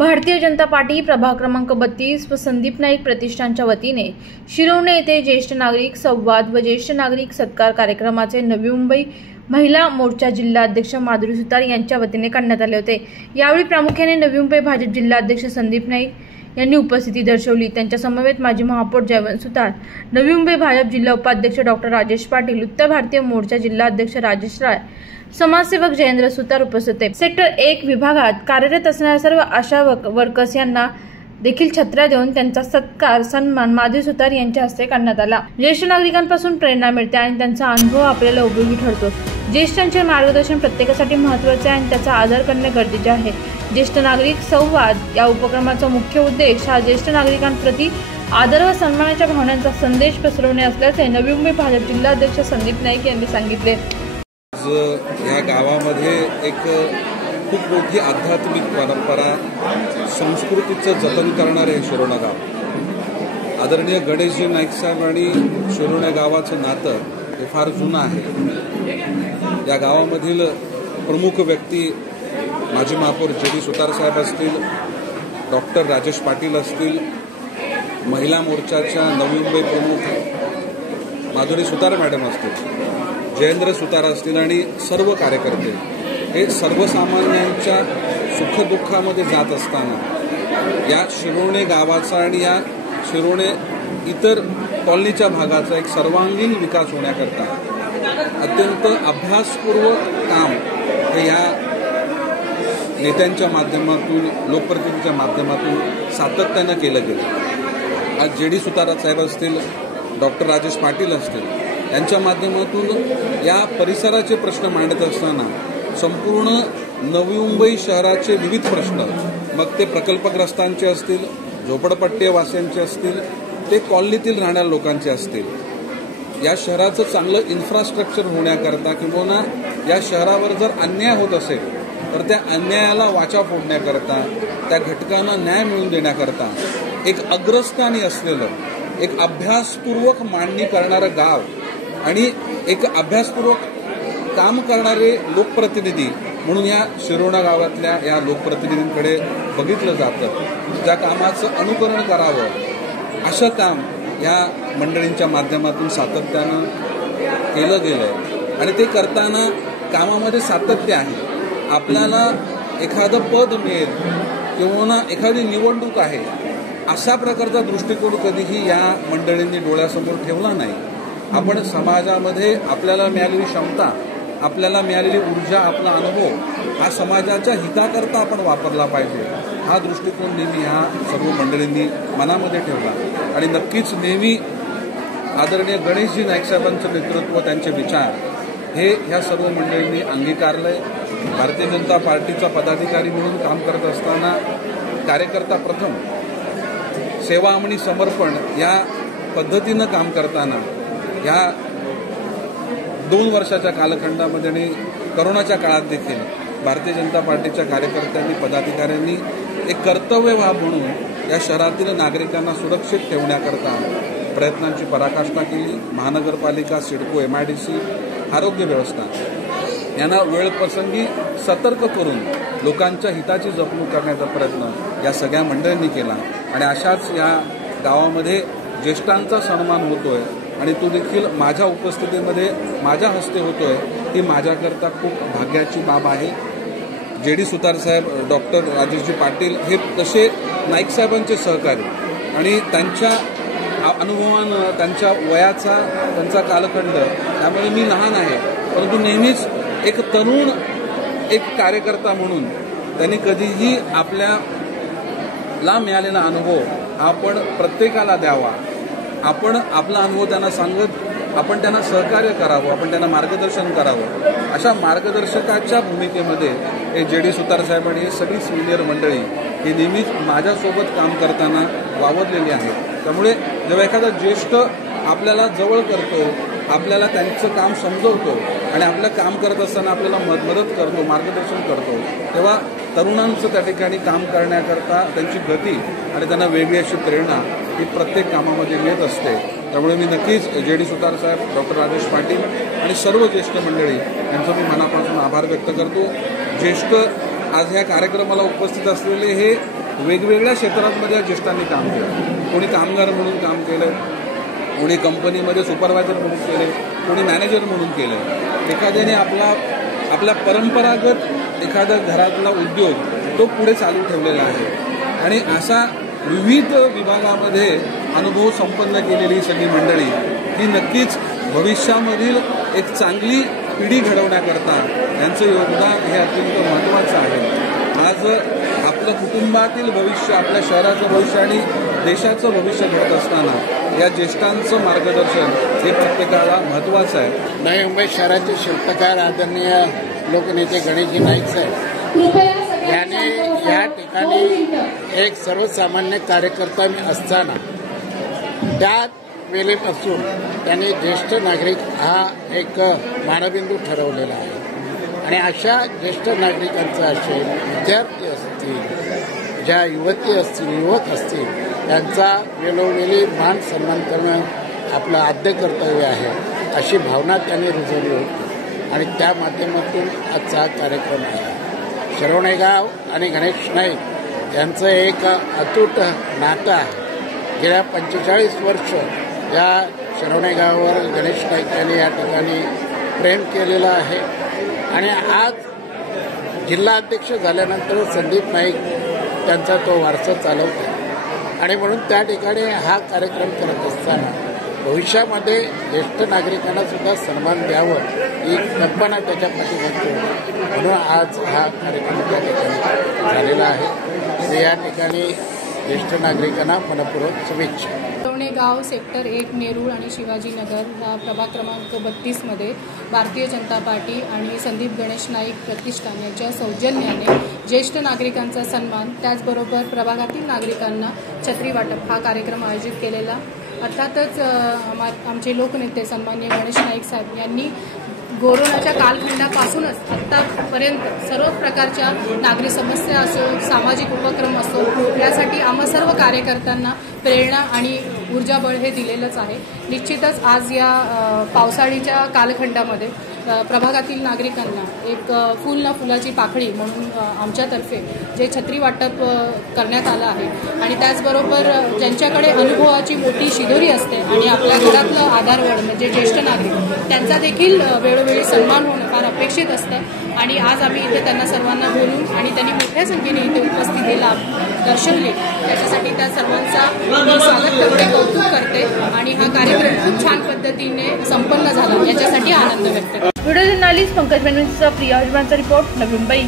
Bharatiya Janata party प्रभाग क्रमांक 32 व संदीप नाईक प्रतिष्ठानच्या वतीने शिरोवणे येथे ज्येष्ठ नागरिक संवाद व ज्येष्ठ नागरिक सत्कार कार्यक्रमाचे नवी मुंबई महिला मोर्चा जिल्हा अध्यक्ष माधुरी सुतार यांच्या वतीने करण्यात आले होते। यावेळी प्रामुख्याने नवी मुंबई भाजप जिल्हा अध्यक्ष संदीप नाईक यांनी उपस्थिती दर्शवली। त्यांच्या समवेत माजी महापौर जयवंत सुतार, नवी मुंबई भाजप जिल्हा उपाध्यक्ष डॉक्टर राजेश पाटील, उत्तर भारतीय मोर्चा जिल्हा अध्यक्ष राजेश राय, समाजसेवक जयेंद्र सुतार उपस्थित होते। सेक्टर 1 विभागात कार्यरत असणाऱ्या सर्व आशा वर्कर्स यांना देखील छत्र्या देऊन त्यांचा सत्कार सन्मान माधुरी सुतार यांच्या हस्ते करण्यात आला। ज्येष्ठ नागरिकांपासून प्रेरणा मिळते आणि त्यांचा अनुभव आपल्याला उपयोगी ठरतो। ज्येष्ठांचे मार्गदर्शन प्रत्येकासाठी महत्त्वाचे आहे आणि त्याचा आदर करणे गरजेचे आहे। ज्येष्ठ नागरिक संवाद या उपक्रमाचा मुख्य उद्देश हा ज्येष्ठ नागरिकांप्रती आदर व सन्मानाच्या भावनांचा संदेश पसरवणे असल्याचे नवी मुंबई भाजप जिल्हा अध्यक्ष संदीप नाईक यांनी सांगितले। या गावामध्ये एक खूप मोठी आध्यात्मिक परंपरा, संस्कृतीचं जतन करणारे हे शिरोवणे गाव। आदरणीय गणेशजी नाईक साहेब आणि शिरोवणे गावाचं नातं हे फार जुनं आहे। या गावामधील प्रमुख व्यक्ती माजी महापौर जयवंत सुतार साहेब असतील, डॉक्टर राजेश पाटील असतील, महिला मोर्चाच्या नवी मुंबई प्रमुख माधुरी सुतार मॅडम असतील, जयेंद्र सुतार असतील आणि सर्व कार्यकर्ते हे सर्वसामान्यांच्या सुखदुःखामध्ये जात असताना या शिरोवणे गावाचा आणि या शिरोवणे इतर कॉलनीच्या भागाचा एक सर्वांगीण विकास होण्याकरता अत्यंत अभ्यासपूर्वक काम हे या नेत्यांच्या माध्यमातून, लोकप्रतिनिधीच्या माध्यमातून सातत्यानं केलं गेलं। आज जयवंत सुतार साहेब असतील, डॉक्टर राजेश पाटील असतील, यांच्या माध्यमातून या परिसराचे प्रश्न मांडत असताना संपूर्ण नवी मुंबई शहराचे विविध प्रश्न, मग ते प्रकल्पग्रस्तांचे असतील, झोपडपट्टीवासियांचे असतील, ते कॉलनीतील राहणाऱ्या लोकांचे असतील, या शहराचं चांगलं इन्फ्रास्ट्रक्चर होण्याकरता किंवा या शहरावर जर अन्याय होत असेल तर त्या अन्यायाला वाचा फोडण्याकरता, त्या घटकांना न्याय मिळवून देण्याकरता एक अग्रस्थानी असलेलं, एक अभ्यासपूर्वक मांडणी करणारं गाव आणि एक अभ्यासपूर्वक काम करणारे लोकप्रतिनिधी म्हणून या शिरोवणे गावातल्या या लोकप्रतिनिधींकडे बघितलं जातं। ज्या कामाचं अनुकरण करावं असं काम या मंडळींच्या माध्यमातून सातत्यानं केलं गेलंय आणि ते करताना कामामध्ये सातत्य आहे। आपल्याला एखादं पद मिळेल किंवा एखादी निवडणूक आहे अशा प्रकारचा दृष्टिकोन कधीही या मंडळींनी डोळ्यासमोर ठेवला नाही। आपण समाजामध्ये आपल्याला मिळालेली क्षमता, आपल्याला मिळालेली ऊर्जा, आपला अनुभव हा समाजाच्या हिताकरता आपण वापरला पाहिजे, हा दृष्टिकोन नेहमी ह्या सर्व मंडळींनी मनामध्ये ठेवला आणि नक्कीच नेहमी आदरणीय गणेशजी नाईक साहेबांचं नेतृत्व, त्यांचे विचार हे ह्या सर्व मंडळींनी अंगीकारलंय। भारतीय जनता पार्टीचा पदाधिकारी म्हणून काम करत असताना कार्यकर्ता प्रथम, सेवा आणि समर्पण या पद्धतीनं काम करताना या 2 वर्षाच्या कालखंडामध्ये आणि करोनाच्या काळात देखील भारतीय जनता पार्टीच्या कार्यकर्त्यांनी, पदाधिकाऱ्यांनी एक कर्तव्यभाव म्हणून या शहरातील नागरिकांना सुरक्षित ठेवण्याकरता प्रयत्नांची पराकाष्ठा केली। महानगरपालिका, सिडको, MIDC, आरोग्य व्यवस्था यांना वेळप्रसंगी सतर्क करून लोकांच्या हिताची जपणूक करण्याचा प्रयत्न या सगळ्या मंडळींनी केला आणि अशाच या गावामध्ये ज्येष्ठांचा सन्मान होतोय आणि तो देखील माझ्या उपस्थितीमध्ये माझ्या हस्ते होतोय, ही माझ्याकरता खूप भाग्याची बाब आहे। जयवंत सुतार साहेब, डॉक्टर राजेशजी पाटील हे तसे नाईक साहेबांचे सहकारी आणि त्यांच्या अनुभवानं, त्यांच्या वयाचा, त्यांचा कालखंड, त्यामुळे मी लहान आहे परंतु नेहमीच एक तरुण एक कार्यकर्ता म्हणून त्यांनी कधीही आपल्याला मिळालेला अनुभव आपण प्रत्येकाला द्यावा, आपण आपला अनुभव त्यांना सांगत आपण त्यांना सहकार्य करावं, आपण त्यांना मार्गदर्शन करावं। अशा मार्गदर्शकाच्या भूमिकेमध्ये हे जयवंत सुतार साहेब आणि हे सगळी सिनियर मंडळी ही नेहमीच माझ्यासोबत काम करताना वावरलेली आहे। त्यामुळे जेव्हा एखादा ज्येष्ठ आपल्याला जवळ करतो, आपल्याला त्यांचं काम समजवतो आणि आपलं काम करत असताना आपल्याला मदत करतो, मार्गदर्शन करतो, तेव्हा तरुणांचं त्या ठिकाणी काम करण्याकरता त्यांची गती आणि त्यांना वेगळी अशी प्रेरणा ही प्रत्येक कामामध्ये मिळत असते। त्यामुळे मी नक्कीच जयवंत सुतार साहेब, डॉक्टर राजेश पाटील आणि सर्व ज्येष्ठ मंडळी यांचं मी मनापासून आभार व्यक्त करतो। ज्येष्ठ आज ह्या कार्यक्रमाला उपस्थित असलेले हे वेगवेगळ्या क्षेत्रांमध्ये या ज्येष्ठांनी काम केलं. कोणी कामगार म्हणून काम केलं, कोणी कंपनीमध्ये सुपरवायझर म्हणून केले, कोणी मॅनेजर म्हणून केलं. एखाद्याने आपला परंपरागत एखादा घरातला उद्योग तो पुढे चालू ठेवलेला आहे. आणि अशा विविध विभागामध्ये अनुभव संपन्न केलेली सगळी मंडळी ही नक्कीच भविष्यामधील एक चांगली पिढी घडवण्याकरता यांचं योगदान हे अत्यंत महत्त्वाचं आहे. आज आपलं कुटुंबातील भविष्य, आपल्या शहराचं भविष्य आणि देशाचं भविष्य घडत असताना या ज्येष्ठांचं मार्गदर्शन हे प्रत्येकाला महत्त्वाचं आहे. नवी मुंबई शहराचे शिल्पकार आदरणीय लोकनेते गणेशजी नाईक साहेब याने या ठिकाणी एक सर्वसामान्य कार्यकर्ता मी असताना त्या वेळेपासून त्यांनी ज्येष्ठ नागरिक हा एक मानबिंदू ठरवलेला आहे. आणि अशा ज्येष्ठ नागरिकांचा असेल, विद्यार्थी असतील, ज्या युवती असतील, युवक असतील, त्यांचा वेळोवेळी मान सन्मान करणं आपलं आद्य कर्तव्य आहे अशी भावना त्यांनी रुजवली होती. आणि त्या माध्यमातून आजचा हा कार्यक्रम आहे. शिरोणेगाव आणि गणेश नाईक यांचं एक अतूट नातं आहे. गेल्या 45 वर्ष या शिरोणेगावावर गणेश नाईक यांनी या ठिकाणी प्रेम केलेलं आहे. आणि आज जिल्हाध्यक्ष झाल्यानंतर संदीप नाईक त्यांचा तो वारसा चालवतो. आणि म्हणून त्या ठिकाणी हा कार्यक्रम करत असताना भविष्यामध्ये ज्येष्ठ नागरिकांना सुद्धा सन्मान द्यावं ही कल्पना त्याच्या पाठीमागे म्हणून आज हा कार्यक्रम त्या ठिकाणी झालेला आहे. या ठिकाणी ज्येष्ठ नागरिकांना मनपूर्वक शुभेच्छा. गाव सेक्टर 1 नेरूळ आणि शिवाजीनगर ह्या प्रभाग क्रमांक 32 मध्ये भारतीय जनता पार्टी आणि संदीप गणेश नाईक प्रतिष्ठान यांच्या सौजन्याने ज्येष्ठ नागरिकांचा सन्मान, त्याचबरोबर प्रभागातील नागरिकांना छत्री वाटप हा कार्यक्रम आयोजित केलेला. अर्थातच आमचे लोकनेते सन्माननीय गणेश नाईक साहेब यांनी कोरोनाच्या कालखंडापासूनच आत्तापर्यंत सर्व प्रकारच्या नागरी समस्या असो, सामाजिक उपक्रम असो, यासाठी आम्हा सर्व कार्यकर्त्यांना प्रेरणा आणि ऊर्जाबळ हे दिलेलंच आहे. निश्चितच आज या पावसाळीच्या कालखंडामध्ये प्रभागातील नागरिकांना एक फुल ना फुलाची पाकळी म्हणून आमच्यातर्फे जे छत्री वाटप करण्यात आलं आहे. आणि त्याचबरोबर ज्यांच्याकडे अनुभवाची मोठी शिदोरी असते आणि आपल्या घरातलं आधारवड म्हणजे ज्येष्ठ नागरिक त्यांचा देखील वेळोवेळी सन्मान होणं फार अपेक्षित असतं. आणि आज आम्ही इथे त्यांना सर्वांना बोलून आणि त्यांनी मोठ्या संख्येने इथे उपस्थितीला दर्शवली त्याच्यासाठी त्या सर्वांचा स्वागत करते, कौतुक करते. आणि हा कार्यक्रम खूप छान पद्धतीने संपन्न झाला याच्यासाठी आनंद व्यक्त करते. व्हिडिओ जर्नलिस्ट पंकज मेनूचा प्रिया रिपोर्ट, नवी मुंबई.